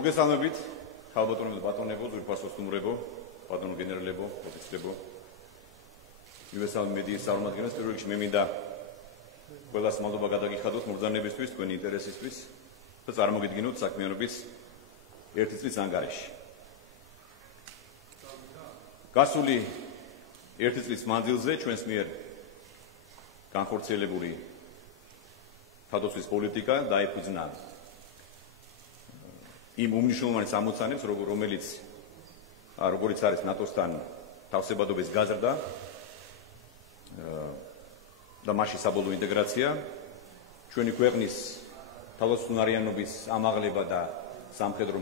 მოგესალმებით, ხალბატონებო და ბატონებო, ძვირფასო სტუმრებო, ბატონო გენერალებო, ოფიცრებო. მივესალმები მედიის წარმომადგენლებს, პირველ რიგში მე მინდა ყველას მადლობა გადაგიხადოთ მობრძანებისთვის, თქვენი ინტერესისთვის და წარმოგიდგინოთ საქმიანობის ერთი წლის ანგარიში. გასული ერთი წლის მანძილზე ჩვენს მიერ განხორციელებული თავდაცვის პოლიტიკა დაეფუძნა იმ უმნიშვნელოვანეს ამოცანებს, როგორც არის ნატოსთან თავსებადობის გაზრდა და მასში საბოლოო ინტეგრაცია, ჩვენი ქვეყნის თავდაცვისუნარიანობის ამაღლება და სამხედრო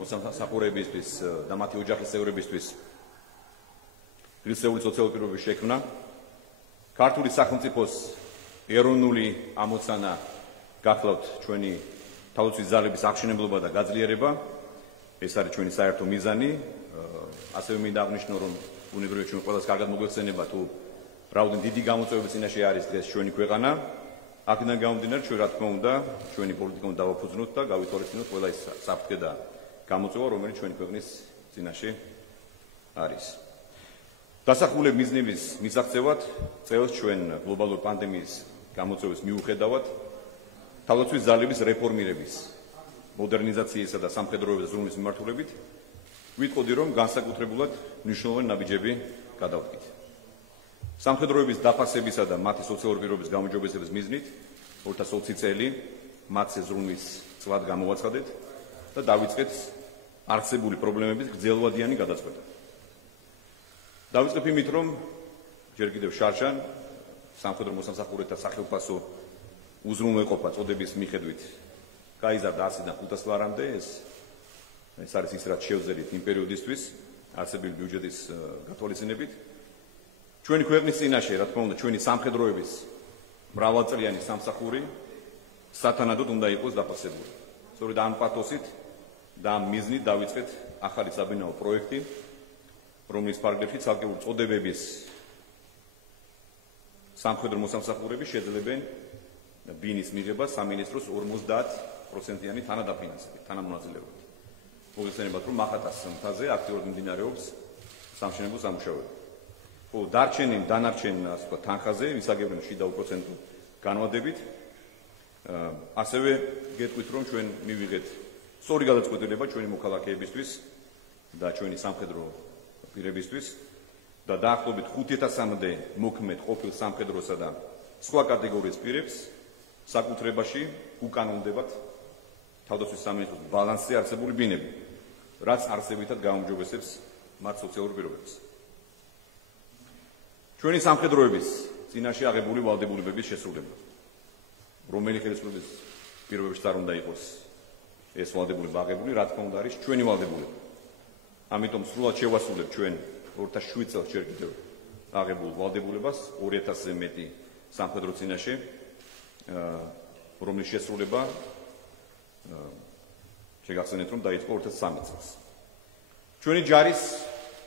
მოსამსახურეებისთვის და მათი ოჯახის წევრებისთვის ღირსეული სოციალური პირობების შექმნა, ქართული სახელმწიფოს ეროვნული ამოცანა გახლავთ ჩვენი თავდაცვის ძალების აღშენებლობა და გაძლიერება, ეს არის ჩვენი საერთო მიზანი. ასევე მინდა აღნიშნო, რომ უნებრივია ჩვენ ყველას კარგად მოგვეხსენება თუ რაოდენ დიდი გამოწვევების წინაშე არის დღეს ჩვენი ქვეყანა. აქედან გამომდინარე, ჩვენ რა თქმა უნდა, ჩვენი პოლიტიკა უნდა დავაფუძნოთ და გავითვალისწინოთ ყველა ის საფრთხე და გამოწვევა, რომელიც ჩვენი ქვეყნის წინაშე არის. დასახულებ მიზნების მისაღწევად წელს ჩვენ გლობალური პანდემიის გამოწვევის მიუხედავად თავდაცვის ძალების რეფორმირების, მოდერნიზაციისა და სამხედროების ზრუნვის მიმართულებით ვიტყოდი, რომ განსაკუთრებულად მნიშვნელოვანი ნაბიჯები გადავდგით. სამხედროების დაფასებისა და მათი სოციალური პირობების გაუმჯობესების მიზნით 2020 წელი მათზე ზრუნვის წლად გამოვაცხადეთ და დავიწყეთ არსებული პრობლემების გრძელვადიანი გადაწყვეტა. დავიწყებ იმით, რომ ჯერ კიდევ შარშან სამხედრო მოსამსახურეთა სახელმწიფო უზრუნველყოფა წოდების მიხედვით გაიზარდა 100-დან 500 ლარამდე. ეს არის ის, რაც შევძელით იმ პერიოდისთვის არსებული ბიუჯეტის გათვალისწინებით. ჩვენი ქვეყნის წინაშე, რა თქმა უნდა, ჩვენი სამხედროების მრავალწლიანი სამსახური სათანადოდ უნდა იყოს დაფასებული. სწორედ ამ პათოსით და ამ მიზნით დავიწყეთ ახალი საბინაო პროექტი, რომლის ფარგლებში ცალკეული წოდებების სამხედრო მოსამსახურები შეძლებენ ბინის მიღება სამინისტროს 50%-იანი თანადაფინანსებით, თანამონაწილეობით. მოგესალმებით, რომ მახატას მთაზე აქტიურად მიმდინარეობს სამშენებლო სამუშაოები. დანარჩენ თანხაზე ვისაგებენ შიდა უპროცენტო განვადებით. ასევე გეტყვით, რომ ჩვენ მივიღეთ სწორი გადაწყვეტილება ჩვენი მოქალაქეებისთვის და ჩვენი სამხედრო პირებისთვის და დაახლოებით 5000-მდე მოქმედ ყოფილ სამხედროსა და სხვა კატეგორიის პირებს საკუთრებაში უკანონდებათ თავდაცვის სამინისტროს ბალანსზე არსებული ბინები, რაც არსებითად გაუმჯობესებს მათ სოციალურ პირობებს. ჩვენი სამხედროების წინაშე აღებული ვალდებულებების შესრულება, რომელი ხელისუფლების პირობებში არ უნდა იყოს ეს ვალდებულება აღებული, რა თქმა უნდა არის ჩვენი ვალდებულება. ამიტომ სრულად შევასრულებ ჩვენ 2007 წელს ჯერ კიდევ აღებულ ვალდებულებას 2000-ზე მეტი სამხედრო წინაშე, რომლის შესრულება შეგახსენეთ, რომ დაიწყო 2013 წელს. ჩვენი ჯარის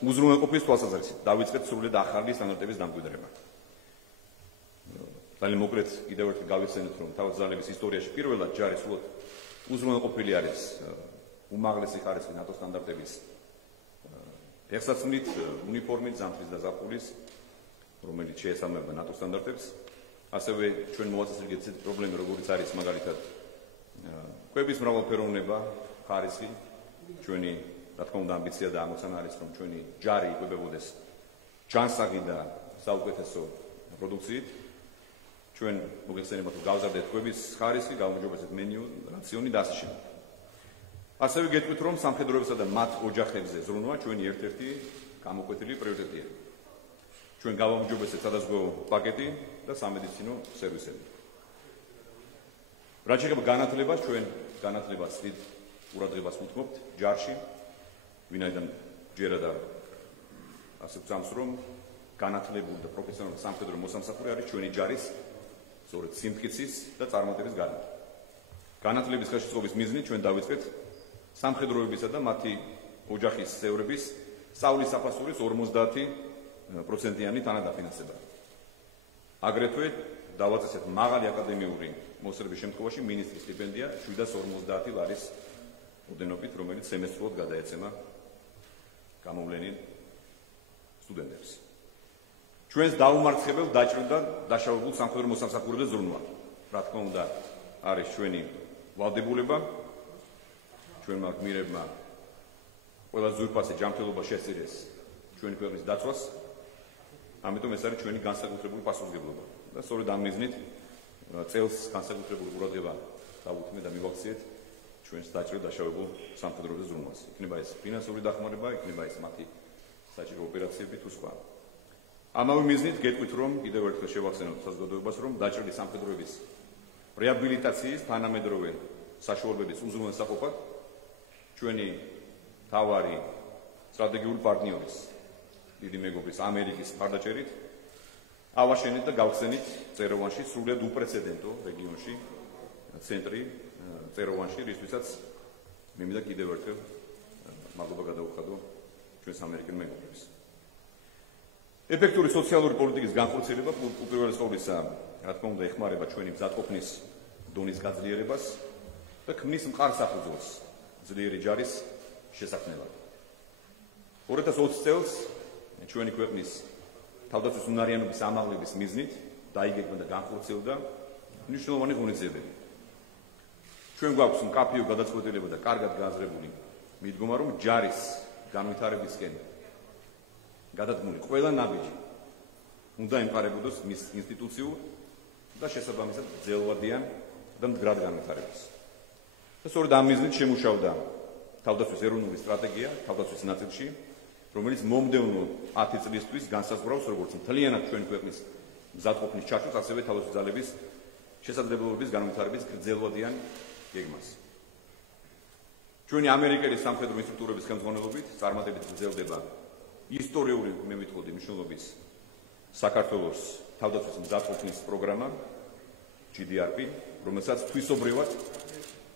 უზრუნველყოფის თვალსაზრისით დავიწყეთ სრულად ახალი სტანდარტების დამკვიდრება. ძალიან მოკლედ კიდევ ერთხელ გავიხსენოთ, რომ თავდაცვის ძალების ისტორიაში პირველად ჯარი სრულად უზრუნველყოფილი არის უმაღლესი ხარისხის ნატო სტანდარტების ფეხსაცმლით, უნიფორმით, ზამთრის და ზაფხულის, რომელიც შეესაბამება ნატო სტანდარტებს. ასევე ჩვენ მოვაწესრიგეთ ისეთი პრობლემები, როგორიც არის მაგალითად კვების მრავალფეროვნება, ხარისხი, ჩვენი რა თქმა უნდა ამბიცია და ამოცანა არის, რომ ჩვენი ჯარი იკვებებოდეს ჯანსაღი და საუკეთესო პროდუქციით. ჩვენ მოგეხსენებათ, რომ გავზარდეთ კვების ხარისხი, გავუმჯობესეთ მენიუ, რაციონი და ასე შემდეგ. ასევე გეტყვით, რომ სამხედროებისა და მათ ოჯახებზე ზრუნვა ჩვენი ერთ-ერთი გამოკვეთილი პრიორიტეტია. ჩვენ გავაუმჯობესეთ სადაზღვევო პაკეტი და სამედიცინო სერვისები. რაც შეეხება განათლებას, ჩვენ განათლებას დიდ ყურადღებას ვუთმობთ ჯარში, ვინაიდან ჯერა და ასე ვწამს, რომ განათლებული და პროფესიონალური სამხედრო მოსამსახური არის ჩვენი ჯარის სწორედ სიმტკიცის და წარმატების გარანტი. განათლების ხელშეწყობის მიზნით ჩვენ დავიწყეთ სამხედროებისა და მათი ოჯახის წევრების სწავლის საფასურის 50%-იანი თანადაფინანსება. აგრეთვე დავაწესეთ მაღალი აკადემიური მოსწრების შემთხვევაში მინისტრის სტიპენდია 750 ლარის ოდენობით, რომელიც სემესტრულად გადაეცემა გამოვლენილ სტუდენტებს. ჩვენს დაუმარცხებელ დაჭრილ და დაშავებულ სამხედრო მოსამსახურებზე ზრუნვა. რა თქმა უნდა, არის ჩვენი ვალდებულება, ჩვენმა გმირებმა ყველა ზურპასი ჯანმრთელობა შესწირეს ჩვენი ქვეყნის დაცვას, ამიტომ ეს არის ჩვენი განსაკუთრებული პასუხისმგებლობა. და სწორედ ამ მიზნით წელს განსაკუთრებული ყურადღება დავუთმე და მივაქციეთ ჩვენს დაჭრილ დაშავებულ სამხედროებზე ზრუნვას. იქნება ეს ფინანსური დახმარება, იქნება ეს მათი საჭირო ოპერაციები თუ სხვა. ამავე მიზნით გეტყვით, რომ კიდევ ერთხელ შევახსენოთ საზოგადოებას, რომ დაჭრილი სამხედროების რეაბილიტაციის თანამედროვე საშუალებების უზრუნველსაყოფად ჩვენი თავარი სტრატეგიული პარტნიორის დიდი მეგობრის ამერიკის მხარდაჭერით ავაშენეთ და გავხსენით წეროვანში სრულიად უპრეცედენტო რეგიონში ცენტრი წეროვანში, რისთვისაც მე მინდა კიდევ ერთხელ მადლობა გადავუხადო ჩვენს ამერიკელ მეგობრებს. ეფექტური სოციალური პოლიტიკის განხორციელება უპირველეს ყოვლისა, რა თქმა უნდა, ეხმარება ჩვენი მზადყოფნის დონის გაძლიერებას და ქმნის მყარსაფუძველს ძლიერი ჯარის შესაქმნელად. 2020 წელს ჩვენი ქვეყნის თავდაცვის უნარიანობის ამაღლების მიზნით დაიგეგმა და განხორციელდა მნიშვნელოვანი ღონისძიებები. ჩვენ გვაქვს მკაფიო გადაწყვეტილება და კარგად გააზრებული მიდგომა, რომ ჯარის განვითარებისკენ გადადგმული ყველა ნაბიჯი უნდა ემყარებოდეს მის ინსტიტუციურ და შესაბამისად ძელვადიან და მდგრად განვითარებას. და სწორედ ამ მიზნით შემუშავდა თავდაცვის ეროვნული სტრატეგია თავდაცვის ნაწილში, რომელიც მომდევნო 10 წლისთვის განსაზღვრავს როგორც მთლიანად ჩვენი ქვეყნის მზადყოფნის ჩართვას, ასევე თავდაცვის ძალების შესაძლებლობების განვითარების გრძელვადიან გეგმას. ჩვენი ამერიკელი სამხედრო ინსტრუქტორების ხელმძღვანელობით წარმატებით გრძელდება ისტორიული, მე ვიტყოდი, მნიშვნელობის საქართველოს თავდაცვის მზადყოფნის პროგრამა GDRP, რომელსაც თვისობრივად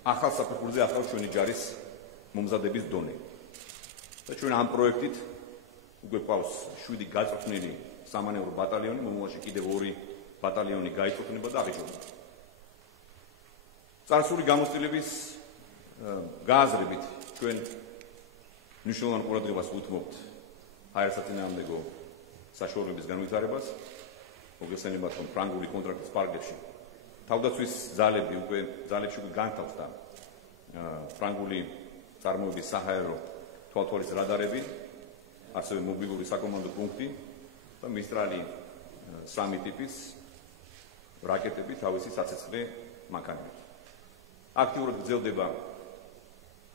ახალ საფეხურზე ახავს ჩვენი ჯარის მომზადების დონე. და ჩვენ ამ პროექტით უკვე გვყავს 7 გაწვრთნილი სამანევრო ბატალიონი, მომავალში კიდევ 2 ბატალიონი გაიწვრთნება და აღიჭრება. წარსული გამოცდილების გააზრებით ჩვენ მნიშვნელოვან ყურადღებას ვუთმობთ ჰაერსაწინააღმდეგო საშუალებების განვითარებას, მოგესალმებათ, რომ ფრანგული კონტრაქტის პარკებში თავდაცვის ძალებში უკვე განთავსდა ფრანგული წარმოების საჰაერო თვალთვალის რადარები, ასევე მობილური საკომანდო პუნქტი და მისტრალი 3 ტიპის რაკეტები თავისი საცეცხლე მანქანებით. აქტიურად გრძელდება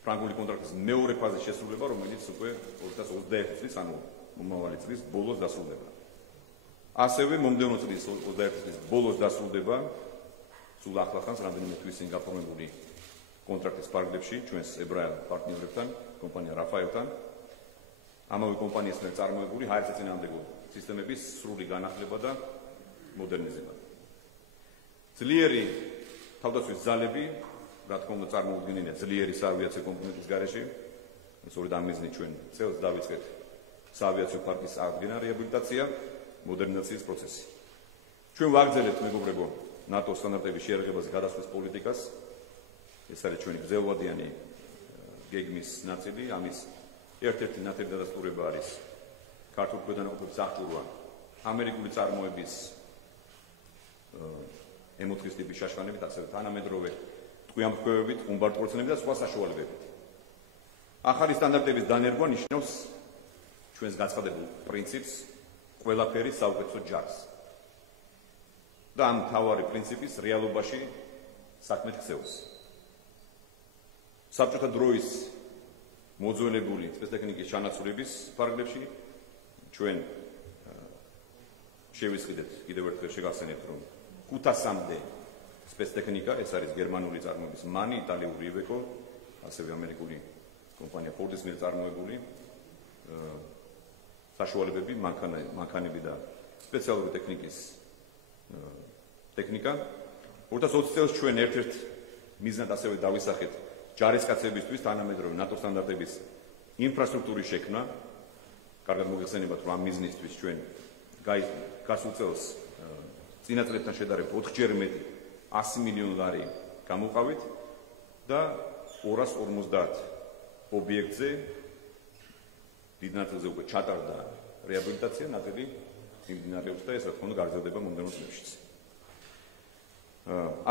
ფრანგული კონტრაქტის მეორე ფაზის შესრულება, რომელიც უკვე 2021 წლის, ანუ მომავალი წლის ბოლოს დასრულდება. ასევე მომდევნო წლის 21 წლის ბოლოს დასრულდება სულ ახლახანს რამდენიმე თვისინ გაფორმებული კონტრაქტის ფარგლებში ჩვენს ებრაელ პარტნიორებთან, კომპანია რაფაელთან, ამავე კომპანიას მიერ წარმოებული ჰაერსაწინააღმდეგო სისტემების სრული განახლება და მოდერნიზება. ძლიერი თავდაცვის ძალები, რა თქმა უნდა, წარმოუდგენელია ძლიერი საავიაციო კომპონენტის გარეშე. სწორედ ამ მიზნით ჩვენ წელს დავიწყეთ საავიაციო პარკის აღდგენა, რეაბილიტაცია, მოდერნიზაციის პროცესი. ჩვენ ვაგრძელებთ, მეგობრებო, ნატოს სტანდარტების შეერღებაზე გადასვლის პოლიტიკას. ეს არის ჩვენი გრძელვადიანი გეგმის ნაწილი. ამის ერთ-ერთი ნათელი დადასტურება არის ქართულ ქვედანაყოფების აღჭურვა ამერიკული წარმოების M4 ტიპის შაშხანებით, ასევე თანამედროვე ტყვიამფრქვევებით, ბომბარდპორცნებით და სხვა საშუალებებით. ახალი სტანდარტების დანერგვა ნიშნავს ჩვენს გაცხადებულ პრინციპს ყველაფერი საუკეთესო ჯარს. და ამ მთავარი პრინციპის რეალობაში საქმე ქცევს. საბჭოთა დროის მოძველებული სპეცტექნიკის ჩანაცვლების ფარგლებში ჩვენ შევისყიდეთ კიდევ ერთხელ შეგახსენებთ, რომ 500-მდე სპეცტექნიკა, ეს არის გერმანული წარმოების MAN, იტალიური Iveco, ასევე ამერიკული კომპანია Ford-ის მიერ წარმოებული საშუალებები, მანქანები და სპეციალური ტექნიკის ტექნიკა. 2020 წელს ჩვენ ერთ-ერთ მიზნად ასევე დავისახეთ ჯარისკაცებისთვის თანამედროვე ნატო სტანდარტების ინფრასტრუქტურის შექმნა. კარგად მოგეხსენებათ, რომ ამ მიზნისთვის ჩვენ გასულ წელს წინა წლებთან შედარებით 4-ჯერ მეტი $100 მილიონი გამოვყავით და 250 ობიექტზე დიდ ნაწილზე უკვე ჩატარდა რეაბილიტაცია, ნაწილი მიმდინარეობს და ეს რა თქმა უნდა გაგრძელდება მომდევნო წლებშიც.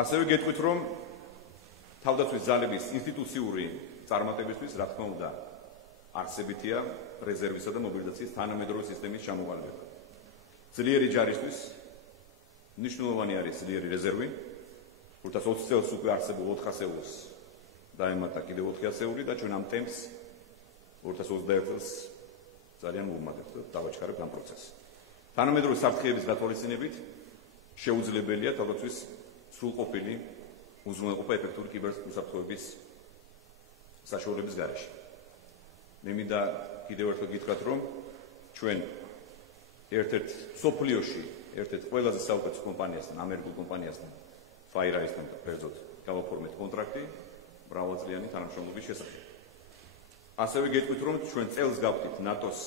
ასევე გეტყვით, რომ თავდაცვის ძალების ინსტიტუციური წარმატებისთვის, რა თქმა უნდა, არსებითია რეზერვისა და მობილიზაციის თანამედროვე სისტემის ჩამოყალიბება. ძლიერი ჯარისთვის მნიშვნელოვანი არის ძლიერი რეზერვი, როდესაც 20 წელს უკვე არსებულ 4 ასეულს დაემატა კიდევ 4 ასეული და ჩვენ ამ ტემპს 2021 წელს ძალიან მოვუმატებთ და დავაჩქარებთ ამ პროცესს. თანამედროვე საფრთხეების გათვალისწინებით შეუძლებელია თავდაცვის სრულყოფილი უზრუნველყოფა ეფექტური კიბერუსაფრთხოების საშუალების გარეშე. მე მინდა კიდევ ერთხელ გითხრათ, რომ ჩვენ ერთ-ერთ სოფლიოში, ერთ-ერთ ყველაზე საუკეთესო კომპანიასთან, ამერიკულ კომპანიასთან, FireEye-სთან ბერძოთ გავაფორმეთ კონტრაქტი მრავალწლიანი თანამშრომლობის შესახებ. ასევე გეტყვით, რომ ჩვენ წელს გავხდით ნატოს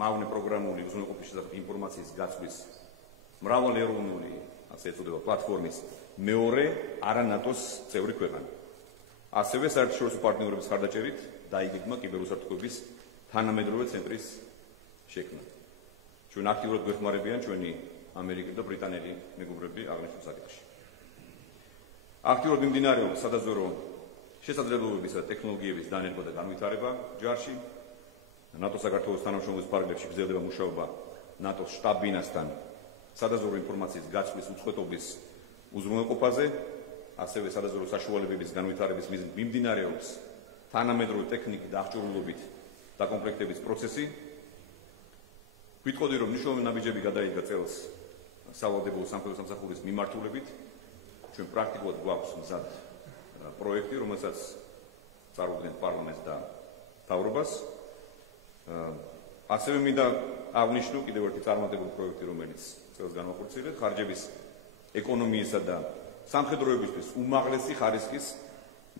მავნე პროგრამული უზრუნველყოფის შესახებ ინფორმაციის გაცვლის მრავალეროვნული, ასე ეწოდება, პლატფორმის მეორე არა ნატოს წევრი ქვეყანა. ასევე საერთაშორისო პარტნიორების ხარდაჭერით დაიგეგმა კიბერუსაფრთხოების თანამედროვე ცენტრის შექმნა. ჩვენ აქტიურად გვეხმარებიან ჩვენი ამერიკელი და ბრიტანელი მეგობრები აღნიშნულ საკითხში. აქტიურად მიმდინარეობს სადაზვერო შესაძლებლობების და ტექნოლოგიების დანერგვა და განვითარება ჯარში. ნატო საქართველოს თანამშრომლობის ფარგლებში გრძელდება მუშაობა ნატოს შტაბ-ბინასთან სადაზვერო ინფორმაციის გაცვლის უწყვეტობის უზრუნველყოფაზე, ასევე სადაზვერო საშუალებების განვითარების მიზნით მიმდინარეობს თანამედროვე ტექნიკით და აღჭურვილობით დაკომპლექტების პროცესი. ვიტყოდი, რომ მნიშვნელოვანი ნაბიჯები გადაიდგა წელს სავალდებულო სამხედრო სამსახურის მიმართულებით. ჩვენ პრაქტიკულად გვაქვს მზად პროექტი, რომელსაც წარუდგენთ პარლამენტს და მთავრობას. ასევე მინდა აღნიშნო კიდევ ერთი წარმატებული პროექტი, რომელიც წელს განვახორციელეთ, ხარჯების ეკონომიისა და სამხედროებისთვის უმაღლესი ხარისხის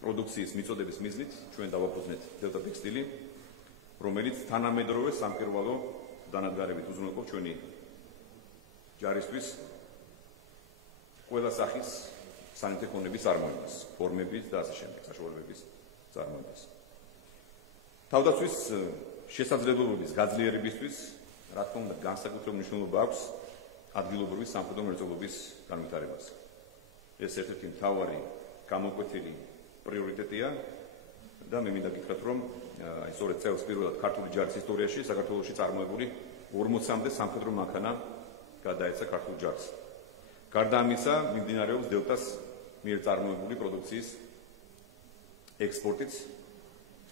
პროდუქციის მიწოდების მიზნით ჩვენ დავაფუძნეთ დელტა ტექსტილი, რომელიც თანამედროვე სამკერვალო დანადგარებით უზრუნველყოფს ჩვენი ჯარისთვის ყველა სახის სანიტექონების წარმოებას, ფორმების და ასე შემდეგ საშუალებების წარმოებას. თავდაცვის შესაძლებლობების გაძლიერებისთვის, რა თქმა უნდა, განსაკუთრებული მნიშვნელობა აქვს ადგილობრივი სამხედრო მრეწველობის განვითარებას. ეს ერთ-ერთი მთავარი გამოკვეთილი პრიორიტეტია და მე მინდა გითხრათ, რომ აი სწორედ წელს პირველად ქართული ჯარის ისტორიაში საქართველოში წარმოებული 40-მდე სამხედრო მანქანა გადაეცა ქართულ ჯარს. გარდა ამისა, მიმდინარეობს დელტას მიერ წარმოებული პროდუქციის ექსპორტიც,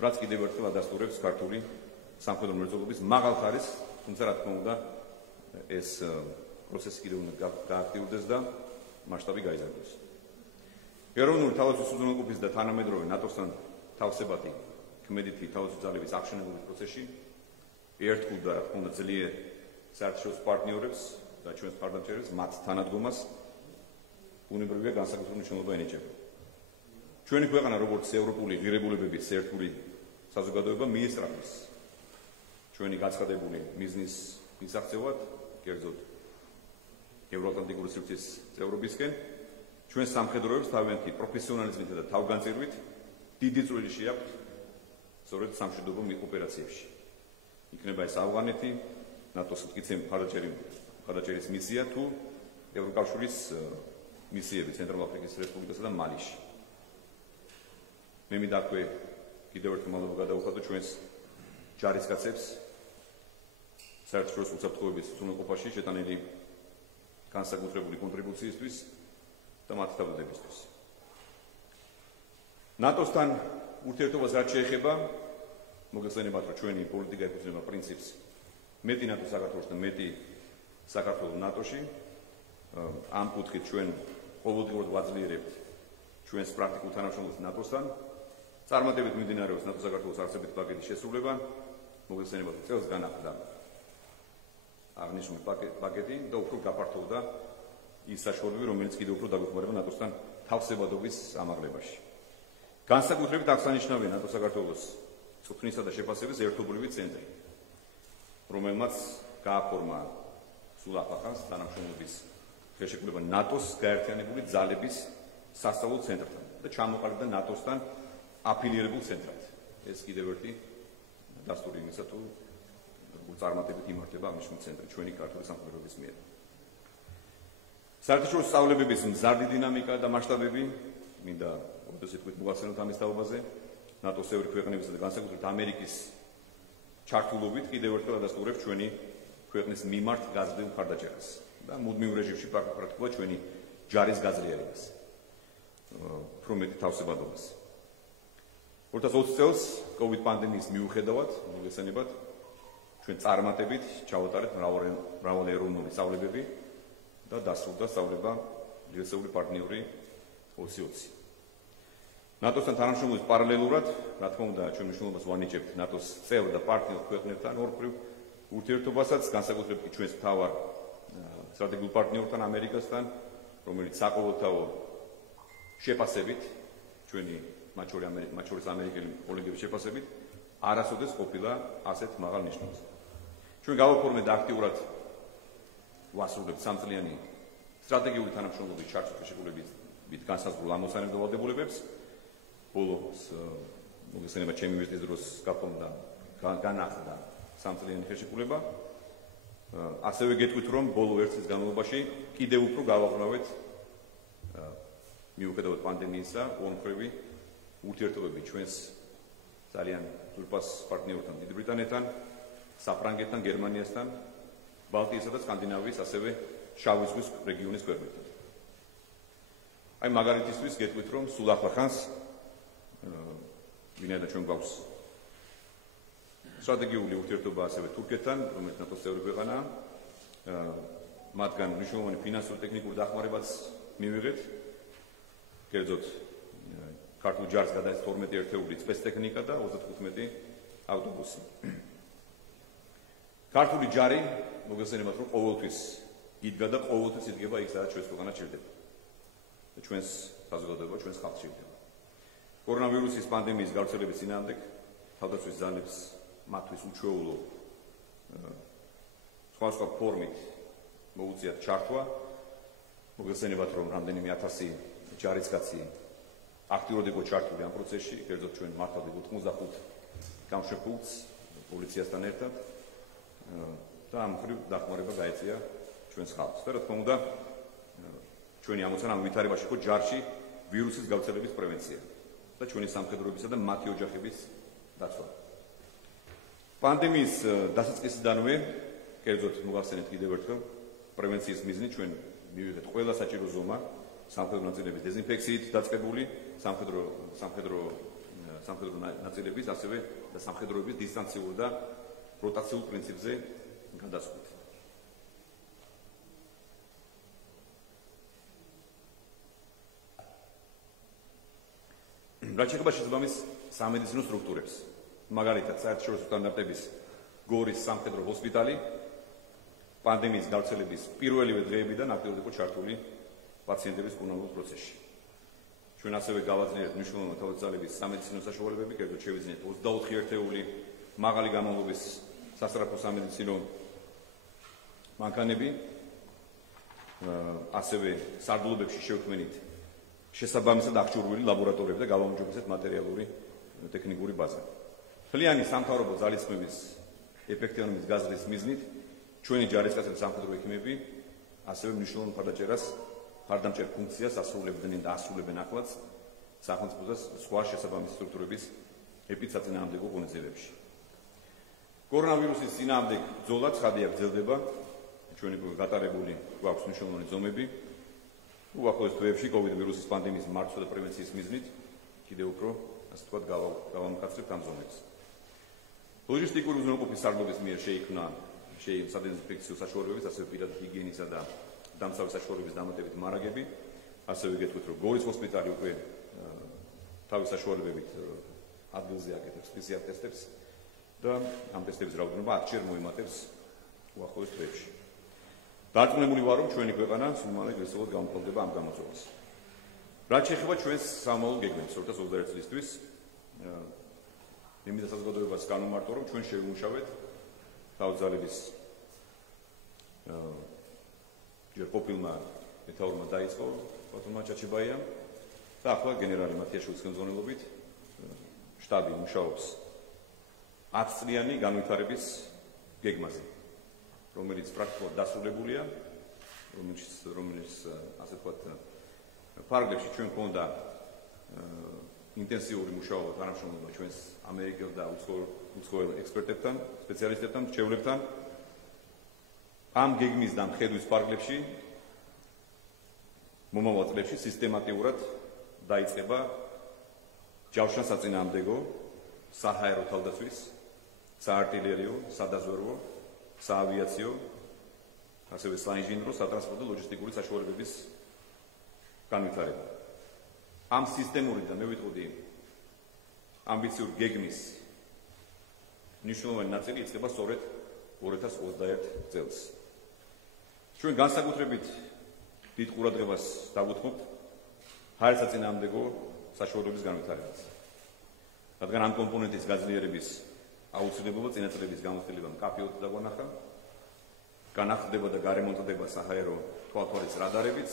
რაც კიდევ ერთხელ ადასტურებს ქართული სამხედრო მრეწველობის მაღალ ხარისხს, თუმცა რა თქმა უნდა, ეს პროცესი კიდევ უნდა გააქტიურდეს და მასშტაბი გაიზარდოს. ეროვნული თავდაცვის უზრუნველყოფის და თანამედროვე ნატოსთან თავსებათი ქმედითი თავდაცვის ძალების აღშენებების პროცესში ერთგულდა, რა თქმა უნდა, ძლიერ საერთაშორისო პარტნიორებს და ჩვენს მხარდამჭერებს მათ თანადგომას ბუნებრივია განსაკუთრებული მნიშვნელობა ენიჭება. ჩვენი ქვეყანა, როგორც ევროპული ღირებულებების ერთგული საზოგადოება, მიესწრაფვის ჩვენი გაცხადებული მიზნის მისაღწევად, კერძოდ ევროატლანტიკური სივრცის წევრობისკენ, ჩვენ სამხედროებს თავიანთი პროფესიონალიზმით და თავგანწირვით დიდი წვლილი შეაქვთ სწორედ სამშვიდობო ოპერაციებში. იქნება ეს ავღანეთი, ნატოს მტკიცე მხარდაჭერის მისია თუ ევროკავშირის მისიები ცენტრალურ აფრიკის რესპუბლიკასა და მალიში. მე მინდა აქვე კიდევ ერთხელ მადლობა გადავუხადო ჩვენს ჯარისკაცებს საერთაშორისო უსაფრთხოების უზრუნველყოფაში შეტანილი განსაკუთრებული კონტრიბუციისთვის და მათი თავდადებისთვის. ნატოსთან ურთიერთობას რაც შეეხება, მოგეხსენებათ, რომ ჩვენი პოლიტიკა ეკუთვნება პრინციპს მეტი ნატო საქართველოსთან, მეტი საქართველო ნატოში. ამ კუთხით ჩვენ ყოველდღიურად ვაძლიერებთ ჩვენს პრაქტიკულ თანამშრომლობას ნატოსთან. წარმატებით მიმდინარეობს ნატო საქართველოს არსებითი პაკეტის შესრულება. მოგეხსენებათ, რომ წელს განახლდა აღნიშნული პაკეტი და უფრო გაფართოვდა ის საშუალებები, რომელიც კიდევ უფრო დაგვეხმარება ნატოსთან თავსებადობის ამაღლებაში. განსაკუთრებით აღსანიშნავია ნატო საქართველოს წვრთნისა და შეფასების ერთობლივი ცენტრი, რომელმაც გააფორმა სულ ახალ თანამშრომლობის ხელშეკრულება ნატოს გაერთიანებული ძალების სასწავლო ცენტრთან და ჩამოყალიბდა ნატოსთან აფილირებულ ცენტრად. ეს კიდევ ერთი დასტური იმისა, თუ როგორ წარმატებით იმართება აღნიშნული ცენტრი ჩვენი ქართული სამხედროების მიერ. საერთაშორისო სწავლებების მზარდი დინამიკა და მასშტაბები, მინდა ოდესით თქვით მოგახსენოთ ამის თაობაზე, ნატოს წევრი ქვეყნებისა და განსაკუთრებით ამერიკის ჩართულობით კიდევ ერთხელ ადასტურებს ჩვენი ქვეყნის მიმართ გაზრდილ მხარდაჭერას და მუდმივ რეჟიმში პრაქტიკულად ჩვენი ჯარის გაძლიერებას, უფრო მეტი თავსებადობას. 2020 წელს COVID პანდემიის მიუხედავად, მოგესალმებათ, ჩვენ წარმატებით ჩავატარეთ მრავალეროვნული სწავლებები და დასრულდა სწავლება ღირსეული პარტნიორი 2020. ნატოსთან თანამშრომლობის პარალელურად, რა თქმა უნდა, ჩვენ მნიშვნელობას ვანიჭებთ ნატოს წევრ და პარტნიორ ქვეყნებთან ორფრივ ურთიერთობასაც, განსაკუთრებით ჩვენს მთავარ სტრატეგიულ პარტნიორთან ამერიკასთან, რომელიც საყოველთაო შეფასებით ჩვენი მათ შორის ამერიკელი კოლეგების შეფასებით არასოდეს ყოფილა ასეთ მაღალ ნიშნულზე. ჩვენ გავაფორმეთ აქტიურად ვასრულებთ სამწლიანი სტრატეგიული თანამშრომლობის ჩართული შეყოლებით განსაზღვრულ ამოცანებდა ვალდებულებებს. ბოლოს მოგესალმება ჩემი ვიზიტის დროს გაფორმდა განახლდა სამწლიანი ხელშეკრულება. ასევე გეტყვით, რომ ბოლო ერთ წლის განმავლობაში კიდევ უფრო გავაღვრავეთ მიუხედავად პანდემიისა ორმხრივი ურთიერთობები ჩვენს ძალიან ძვირფას პარტნიორთან, დიდ ბრიტანეთთან, საფრანგეთთან, გერმანიასთან, ბალტიისა და სკანდინავიის, ასევე შავი ზღვის რეგიონის ქვეყნებთან. აი მაგალითისთვის გეტყვით, რომ სულ ახლახანს ვინაიდან ჩვენ გვაქვს სტრატეგიული ურთიერთობა ასევე თურქეთთან, რომელიც ნატოს წევრი ქვეყანაა, მათგან მნიშვნელოვანი ფინანსური ტექნიკური დახმარებაც მივიღეთ. კერძოდ ქართულ ჯარს გადაეცა 12 ერთეული სპეცტექნიკა და 35 ავტობუსი. ქართული ჯარი, მოგესალმებათ, რომ ყოველთვის იდგა და ყოველთვის იდგება იქ, სადაც ჩვენს ქვეყანა ჭირდება. და ჩვენს საზოგადოება, ჩვენს ხალხს ჭირდება. კორონავირუსის პანდემიის გავრცელების წინააღმდეგ თავდაცვის ძალებს მათთვის უჩვეულო სხვადასხვა ფორმით მოუწიათ ჩართვა. მოგესალმებათ, რომ რამდენიმე 1000 ჯარისკაცი აქტიურად იყო ჩართული ამ პროცესში, კერძოდ ჩვენ მართავთ 85 გამშვებულს პოლიციასთან ერთად და ამ მხრივ დახმარება გაეწია ჩვენს ხალხს. და რა თქმა უნდა, ჩვენი ამოცანა ვითარებაში იყო ჯარში ვირუსის გავრცელების პრევენცია და ჩვენი სამხედროებისა და მათი ოჯახების დაცვა. პანდემიის დასაწყისიდანვე, კერძოდ მოგახსენეთ კიდევ ერთხელ, პრევენციის მიზნით ჩვენ მივიღეთ ყველა საჭირო ზომა სამხედრო ნაწილების დეზინფექციით დაწყებული, სამხედრო ნაწილების, ასევე და სამხედროების დისტანციურ და როტაციულ პრინციპზე გადაწყვეტ. რაც შეეხება შესაბამის სამედიცინო სტრუქტურებს, მაგალითად, საერთაშორისო სტანდარტების გორის სამხედრო ჰოსპიტალი პანდემიის გავრცელების პირველივე დღეებიდან აქტიურად იყო ჩართული პაციენტების კურნალობის პროცესში. ჩვენ ასევე გავაძლიერეთ მნიშვნელოვანი თავდაცვალების სამედიცინო საშუალებები, კერძოდ შევიძინეთ 24 ერთეული მაღალი განმავლობის სასწრაფო სამედიცინო მანქანები, ასევე სარდლობებში შევქმნით შესაბამისად აღჭურვილი ლაბორატორიები და გავაუმჯობესეთ მატერიალური ტექნიკური ბაზა. მთლიანი სამთავრობო ძალისხმევის ეფექტიანობის გაზრდის მიზნით ჩვენი ჯარისკაცები სამხედრო ექიმები ასევე მნიშვნელოვან მხარდაჭერას მხარდამჭერ ფუნქციას ასრულებდნენ და ასრულებენ ახლაც სახელმწიფო და სხვა შესაბამისი სტრუქტურების ეპიდსაწინააღმდეგო ღონისძიებებში. კორონავირუსის წინააღმდეგ ბრძოლა ცხადია გრძელდება, ჩვენი გატარებული გვაქვს მნიშვნელოვანი ზომები. უახლოეს თვეებში COVID ვირუსის პანდემიის მარცხვა და პრევენციის მიზნით კიდევ უფრო, ასე ვთქვათ, გავამკაცრებთ ამ ზომებს. ლოჯისტიკური უზრუნველყოფის სარდლობის მიერ შეიქმნა სადეზინფექციო საშუალებების, ასევე პირადი ჰიგიენისა და დამცავი საშუალებების დამატებით მარაგები, ასევე გეტყვით, რომ გორის ჰოსპიტალი უკვე თავის საშუალებებით ადგილზე აკეთებს PCR ტესტებს და ამ ტესტების რაოდენობა 10-ჯერ მოემატებს უახლოეს თვეებში. დარწმუნებული ვარ, რომ ჩვენი ქვეყანა სულ მალე გასაუბრად გამოფხიზდება ამ გამოწვევას. რაც შეეხება ჩვენს სამომავლო გეგმებს 2021 წლისთვის, იმის საზოგადოებას განვმარტო, რომ ჩვენ შევიმუშავეთ თავდაცვალების ჯერ ყოფილმა მეთაურმა დაიწყო ბატონმა ჩაჩებაიამ და ახლა გენერალი მათიაშვილის ხელმძღვანელობით შტაბი მუშაობს 10 წლიანი განვითარების გეგმაზე, რომელიც პრაქტიკულად დასრულებულია, რომელიც ასე ვთქვათ, ფარგლებში ჩვენ გვქონდა ინტენსიური მუშაობა თანამშრომლობა ჩვენს ამერიკელ და უცხოელ ექსპერტებთან, სპეციალისტებთან, მრჩევლებთან. ამ გეგმის და მხედვის ფარგლებში მომავალ წლებში სისტემატიურად დაიწყება ჯავშანსაწინააღმდეგო, საჰაერო თავდაცვის, საარტილერიო, სადაზვერვო, საავიაციო, ასევე საინჟინრო, სატრანსპორტო, ლოჯისტიკური საშუალებების განვითარება. ამ სისტემური და მე ვიტყოდი ამბიციური გეგმის მნიშვნელოვანი ნაწილი იწყება სწორედ 2021 წელს. ჩვენ განსაკუთრებით დიდ ყურადღებას დავუთმობთ ჰაერსაწინააღმდეგო საშუალებების განვითარებას. რადგან ამ კომპონენტის გაძლიერების აუცილებლობა წინაწლების გამოცდილებამ კაფეოდ დაგვანახა, განახლდება და გარემონტდება საჰაერო თვალთვალის რადარებიც,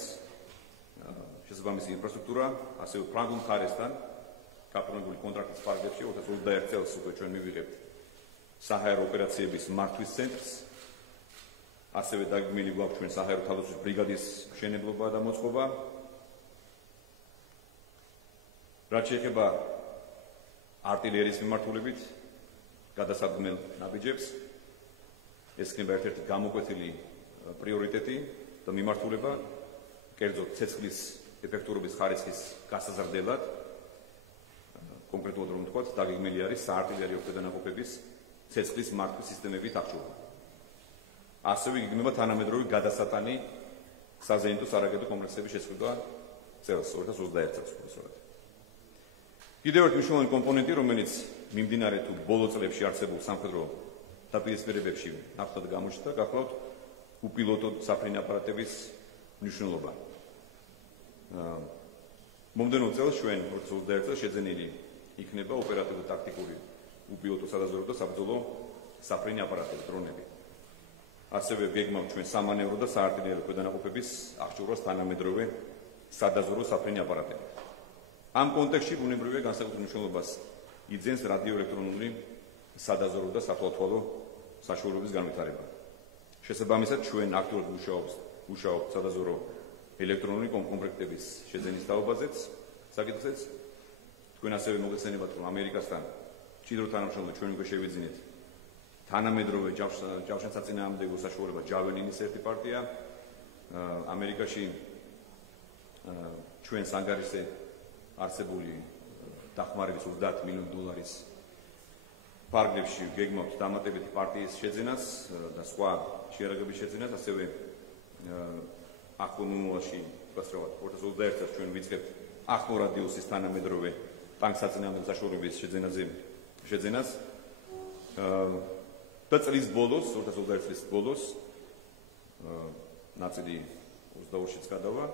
შესაბამისი ინფრასტრუქტურა, ასევე ფრანგულ მხარესთან გაფორმებული კონტრაქტის ფარგლებში 2021 წელს უკვე ჩვენ მივიღებთ საჰაერო ოპერაციების მართვის ცენტრს, ასევე დაგეგმილი გვაქვს ჩვენ საჰაერო თავდაცვის ბრიგადის მშენებლობა და მოწყობა. რაც შეეხება არტილერიის მიმართულებით გადასადგმელ ნაბიჯებს, ეს იქნება ერთ-ერთი გამოკვეთილი პრიორიტეტი და მიმართულება, კერძოდ ცეცხლის ეფექტურობის ხარისხის გასაზრდელად, კონკრეტულად რომ ვთქვათ, დაგეგმილი არის საარტილერიო ქვედანაყოფების ცეცხლის მართვის სისტემებით აღჭურვა. ასევე იგეგმება თანამედროვე გადასატანი საზეიმო სარაკეტო კომპლექსების შესყიდვა წელს 2021 წელს. კიდევ ერთი მნიშვნელოვანი კომპონენტი, რომელიც მიმდინარე თუ ბოლო წლებში არსებულ სამხედრო დაპირისპირებებში ნახოთ გამოჩნდა, გახლავთ უპილოტო საფრენი აპარატების მნიშვნელობა. მომდევნო წელს ჩვენ 2021 წელს შეძენილი იქნება ოპერატიულ-ტაქტიკური უპილოტო სადაზვერვო და საბრძოლო საფრენი აპარატები, დრონები. ასევე გეგმავთ ჩვენ სამანევრო და საარტილერიო ქვედანაყოფების აღჭურვას თანამედროვე სადაზვერვო საფრენი აპარატები. ამ კონტექსტში ბუნებრივია განსაკუთრებულ მნიშვნელობას იძენს რადიოელექტრონული სადაზვერვო და სათვალთვალო საშუალებების განვითარება. შესაბამისად, ჩვენ აქტიურად მუშაობთ სადაზვერვო ელექტრონული კომპლექტების შეძენის თაობაზეც, საკითხზეც. თქვენ ასევე მოგეცემათ, რომ ამერიკასთან მჭიდრო თანამშრომლობა ჩვენ უკვე შევიძინეთ თანამედროვე ჯავშანსაწინააღმდეგო საშუალება ჯაველინის ერთი პარტია. ამერიკაში ჩვენს ანგარიშზე არსებული დახმარების $30 მილიონი ფარგლებში გეგმავთ დამატებითი პარტიის შეძენას და სხვა შეერაგების შეძენას, ასევე ახლომომავალში, გასწრებად 2021 წელს ჩვენ ვიწყებთ ახლო რადიუსის თანამედროვე ტანკსაწინააღმდეგო საშუალებების შეძენას და წლის ბოლოს, 2021 წლის ბოლოს ნაწილი 22-შიც გადავა,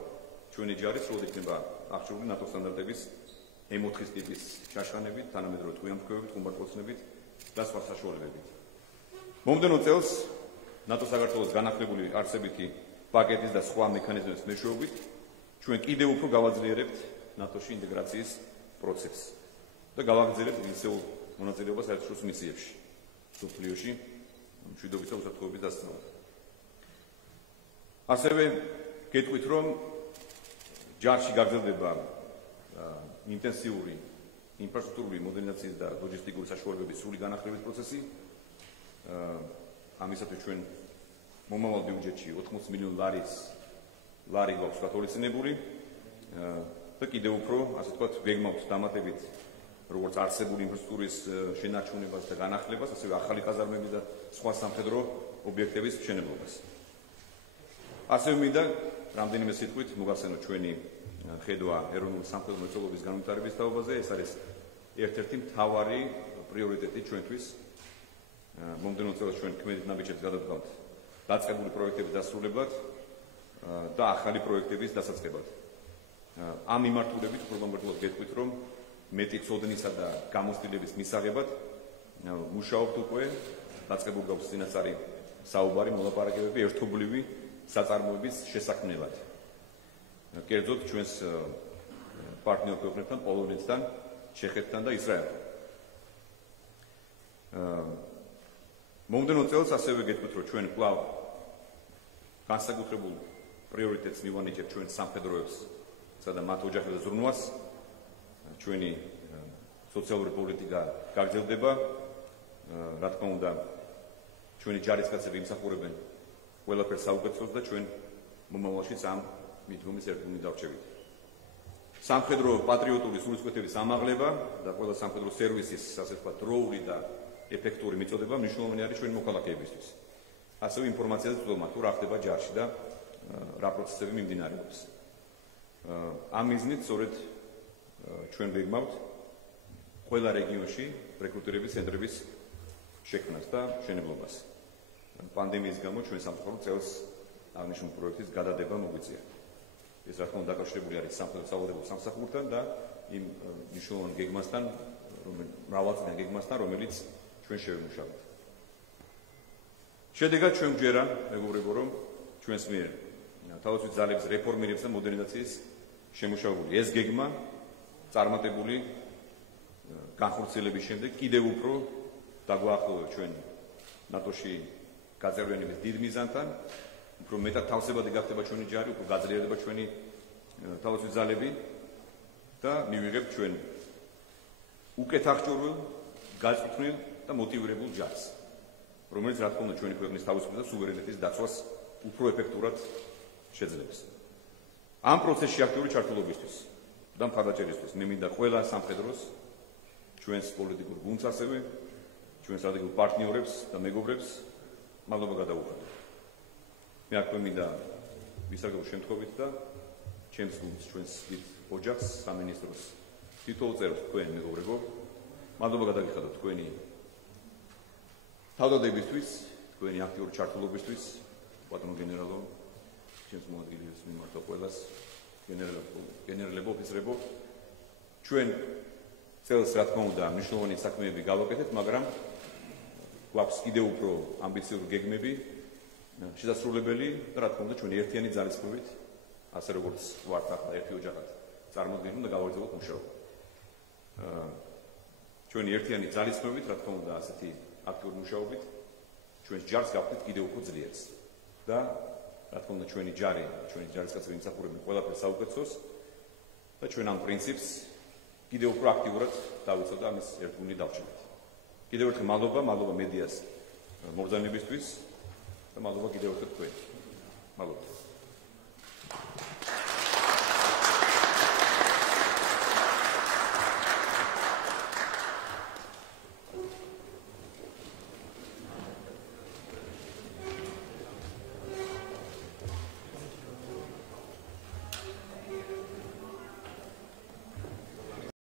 ჩვენი ჯარი სრულად იქნება აღჭურვილი ნატო სტანდარტების M4 ტიპის შაშხანებით, თანამედროვე ტყვიამფრქვევებით, ხუმბართლოცნებით და სხვა საშუალებებით. მომდევნო წელს ნატო საქართველოს განახლებული არცებითი პაკეტის და სხვა მექანიზმების მეშვეობით ჩვენ კიდევ უფრო გავაძლიერებთ ნატოში ინტეგრაციის პროცესს და გავაგრძელებთ ისეულ მონაწილეობას საერთაშორისო მისიებში, მსოფლიოში მშვიდობის და უსაფრთხოების დასწრებად. ასევე გეტყვით, რომ ჯარში გაგრძელდება ინტენსიური ინფრასტრუქტურული მოდერნიზაციის და ლოჯისტიკური საშუალებების სრული განახლების პროცესი. ამისათვის ჩვენ მომავალ ბიუჯეტში 80 მილიონი ლარი გვაქვს გათვალისწინებული და კიდევ უფრო, ასე ვთქვათ, გეგმავთ დამატებით როგორც არსებული ინფრასტრუქტურის შენარჩუნებას და განახლებას, ასევე ახალი ყაზარმების და სხვა სამხედრო ობიექტების მშენებლობას. ასევე მინდა რამდენიმე სიტყვით მოგახსენოთ ჩვენი ხედვა ეროვნული სამხედრო მრეწველობის განვითარების თაობაზე. ეს არის ერთ-ერთი მთავარი პრიორიტეტი ჩვენთვის. მომდევნო წელს ჩვენ ქმედით ნაბიჯებს გადავდგავთ დაწყებული პროექტების დასრულებლად და ახალი პროექტების დასაწყებად. ამ მიმართულებით უფრო გამორჩეულად გეტყვით, რომ მეტი ცოდნისა და გამოცდილების მისაღებად მუშაობთ უკვე დაწყებულ გვაქვს წინასწარი საუბარი მოლაპარაკებები ერთობლივი საწარმოების შესაქმნელად. კერძოდ ჩვენს პარტნიორ ქვეყნებთან, პოლონეთთან, ჩეხეთთან და ისრაელთან. მომდევნო წელს ასევე გეტყვით, რომ ჩვენ კვლავ განსაკუთრებულ პრიორიტეტს მივანიჭებთ ჩვენ სამხედროებს და მათ ოჯახებზე ზრუნვას. ჩვენი სოციალური პოლიტიკა გაგრძელდება. რა თქმა უნდა, ჩვენი ჯარისკაცები იმსახურებენ ყველაფერს საუკეთესოს და ჩვენ მომავალშიც ამ მიდგომის ერთგული დავრჩებით. სამხედრო პატრიოტული სულისკვეთების ამაღლება და ყველა სამხედრო სერვისის, ასე ვთქვათ, დროული და ეფექტური მიწოდება მნიშვნელოვანი არის ჩვენი მოქალაქეებისთვის. ასევე ინფორმაციაზე ცდომა თუ რა ხდება ჯარში და რა პროცესები მიმდინარეობს. ამ მიზნით სწორედ ჩვენ ვეგმავთ ყველა რეგიონში რეკრუტირების ცენტრების შექმნას და მშენებლობას. პანდემიის გამო ჩვენ სამწუხაროდ წელს აღნიშნულ პროექტის გადადება მოგვიწია. ეს რა თქმა უნდა დაკავშირებული არის სამხედრო სავალდებულო სამსახურთან და იმ მნიშვნელოვან გეგმასთან, მრავალწლიან გეგმასთან, რომელიც ჩვენ შევიმუშავეთ. შედეგად ჩვენ გვჯერა, მეგობრებო, რომ ჩვენს მიერ თავდაცვის ძალების რეფორმირების და მოდერნიზაციის შემუშავებული ეს გეგმა წარმატებული განხორციელების შემდეგ კიდევ უფრო დაგვაახლოვებს ჩვენ ნატოში გაწევრიანების დიდ მიზანთან, უფრო მეტად თავსებადი გახდება ჩვენი ჯარი, უფრო გაძლიერდება ჩვენი თავდაცვის ძალები და მივიღებთ ჩვენ უკეთ აღჭურვილ, გაწვრთნილ და მოტივირებულ ჯარს, რომელიც რა თქმა უნდა ჩვენი ქვეყნის თავისუფლების და სუვერენიტეტის დაცვას უფრო ეფექტურად შეძლებს. ამ პროცესში აქტიური ჩართულობისთვის და მხარდაჭერისთვის მე მინდა ყველა სამხედროს, ჩვენს პოლიტიკურ გუნდს ასევე, ჩვენს სტრატეგიულ პარტნიორებს და მეგობრებს მადლობა გადაუხადო. მე აქვე მინდა ვისაგებო შემთხვევით და ჩემს გუნდს, ჩვენს დიდ ოჯახს, სამინისტროს თითოეულ წევრს თქვენ მეგობრებო, მადლობა გადაგიხადოთ თქვენი თავდადებისთვის, თქვენი აქტიური ჩართულობისთვის, ბატონო გენერალო, ჩემს მოადგილეებს მიმართა ყველას, გენერალებო, ოფიცრებო, ჩვენ წელს რა თქმა უნდა მნიშვნელოვანი საქმეები გავაკეთეთ, მაგრამ გვაქვს კიდევ უფრო ამბიციური გეგმები, შესასრულებელი და რა თქმა უნდა ჩვენი ერთიანი ძალისხმევით, ასე როგორც ვართ ახლა ერთი ოჯახად წარმოდგენილი და გავაგრძელოთ მუშაობა. ჩვენი ერთიანი ძალისხმევით, რა თქმა უნდა ასეთი აქტიური მუშაობით ჩვენს ჯარს გავხდით კიდევ უფრო ძლიერს და რა თქმა უნდა ჩვენი ჯარი, ჩვენი ჯარისკაცები იმსახურებენ ყველაფერს საუკეთესოს და ჩვენ ამ პრინციპს კიდევ უფრო აქტიურად დავიცავთ და ამის ერთგული დავჭერთ. კიდევ ერთხელ მადლობა მედიას მობრძანებისთვის და მადლობა კიდევ ერთხელ თქვენ. მადლობა.